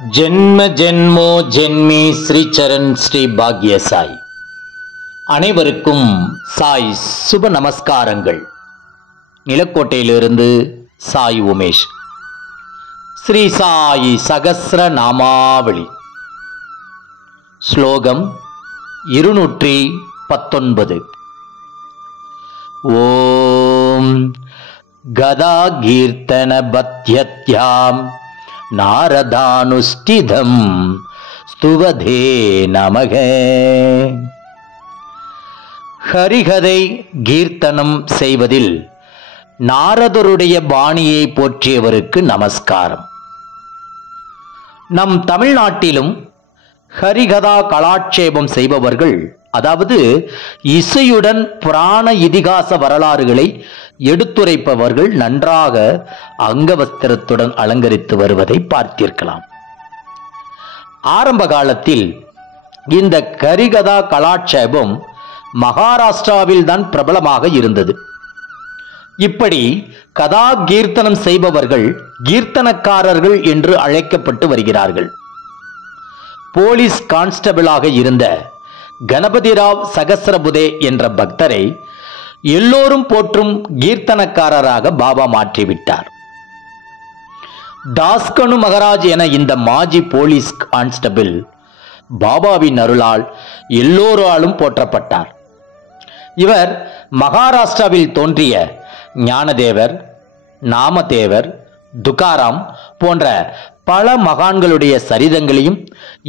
ஜென்ம ஜென்மோ ஜென்மி ஸ்ரீ சரண் ஸ்ரீ பாக்ய சாய். அனைவருக்கும் சாய் சுப நமஸ்காரங்கள். நிலக்கோட்டையிலிருந்து சாய் உமேஷ். ஸ்ரீ சாய் சகஸ்ர நாமாவளி. ஸ்லோகம் 219. ஓம் கதா கீர்த்தன பத்யத்யாம் நாரதானுஷ்டிதம் ஸ்துவதே நமக. ஹரிகதை கீர்த்தனம் செய்வதில் நாரதருடைய பாணியை போற்றியவருக்கு நமஸ்காரம். நம் தமிழ்நாட்டிலும் ஹரிகதா கலாட்சேபம் செய்பவர்கள், அதாவது இசையுடன் புராண இதிகாச வரலாறுகளை எடுத்துரைப்பவர்கள் நன்றாக அங்கவஸ்திரத்துடன் அலங்கரித்து வருவதை பார்த்திருக்கலாம். ஆரம்ப காலத்தில் இந்த ஹரிகதா கலாட்சேபம் மகாராஷ்டிராவில் தான் பிரபலமாக இருந்தது. இப்படி கதா கீர்த்தனம் செய்பவர்கள் கீர்த்தனக்காரர்கள் என்று அழைக்கப்பட்டு வருகிறார்கள். போலீஸ் கான்ஸ்டபிளாக இருந்த கணபதிராவ் சகஸ்ரபுதே என்ற பக்தரை எல்லோரும் போற்றும் கீர்த்தனக்காரராக பாபா மாற்றிவிட்டார். தாஸ்கனு மகராஜ் என இந்த மாஜி போலீஸ் கான்ஸ்டபிள் பாபாவின் அருளால் எல்லோராலும் போற்றப்பட்டார். இவர் மகாராஷ்டிராவில் தோன்றிய ஞானதேவர், நாமதேவர், துகாராம் போன்ற பல மகான்களுடைய சரிதங்களையும்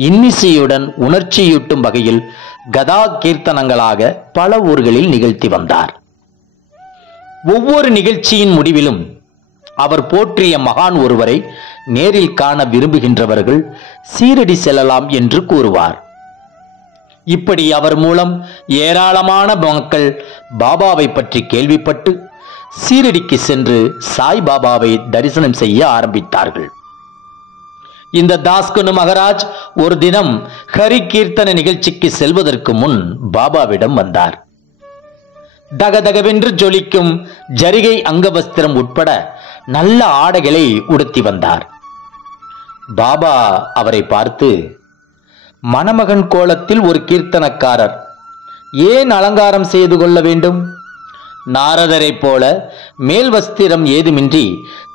இன்னிசையுடன் உணர்ச்சியூட்டும் வகையில் கதா கீர்த்தனங்களாக பல ஊர்களில் நிகழ்த்தி வந்தார். ஒவ்வொரு நிகழ்ச்சியின் முடிவிலும் அவர் போற்றிய மகான் ஒருவரை நேரில் காண விரும்புகின்றவர்கள் சீரடி செல்லலாம் என்று கூறுவார். இப்படி அவர் மூலம் ஏராளமான மக்கள் பாபாவை பற்றி கேள்விப்பட்டு சீரடிக்கு சென்று சாய் பாபாவை தரிசனம் செய்ய ஆரம்பித்தார்கள். இந்த தாஸ்கனு மகராஜ் ஒரு தினம் ஹரி கீர்த்தன நிகழ்ச்சிக்கு செல்வதற்கு முன் பாபாவிடம் வந்தார். தகதகவென்று ஜொலிக்கும் ஜரிகை அங்கவஸ்திரம் உட்பட நல்ல ஆடைகளை உடுத்தி வந்தார். பாபா அவரை பார்த்து, மணமகன் கோலத்தில் ஒரு கீர்த்தனக்காரர், ஏன் அலங்காரம் செய்து கொள்ள வேண்டும்? நாரதரை போல மேல் வஸ்திரம் ஏதுமின்றி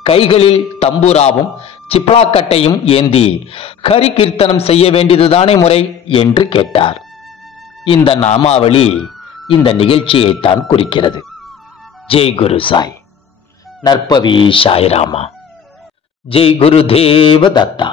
கைகளில் தம்பூராவும் சிப்ளாக்கட்டையும் ஏந்தி ஹரி கீர்த்தனம் செய்ய வேண்டியதுதானே முறை என்று கேட்டார். இந்த நாமாவளி இந்த நிகழ்ச்சியைத்தான் குறிக்கிறது. ஜெய் குரு சாய். நற்பவி சாய்ராமா. ஜெய் குரு தேவ தத்தா.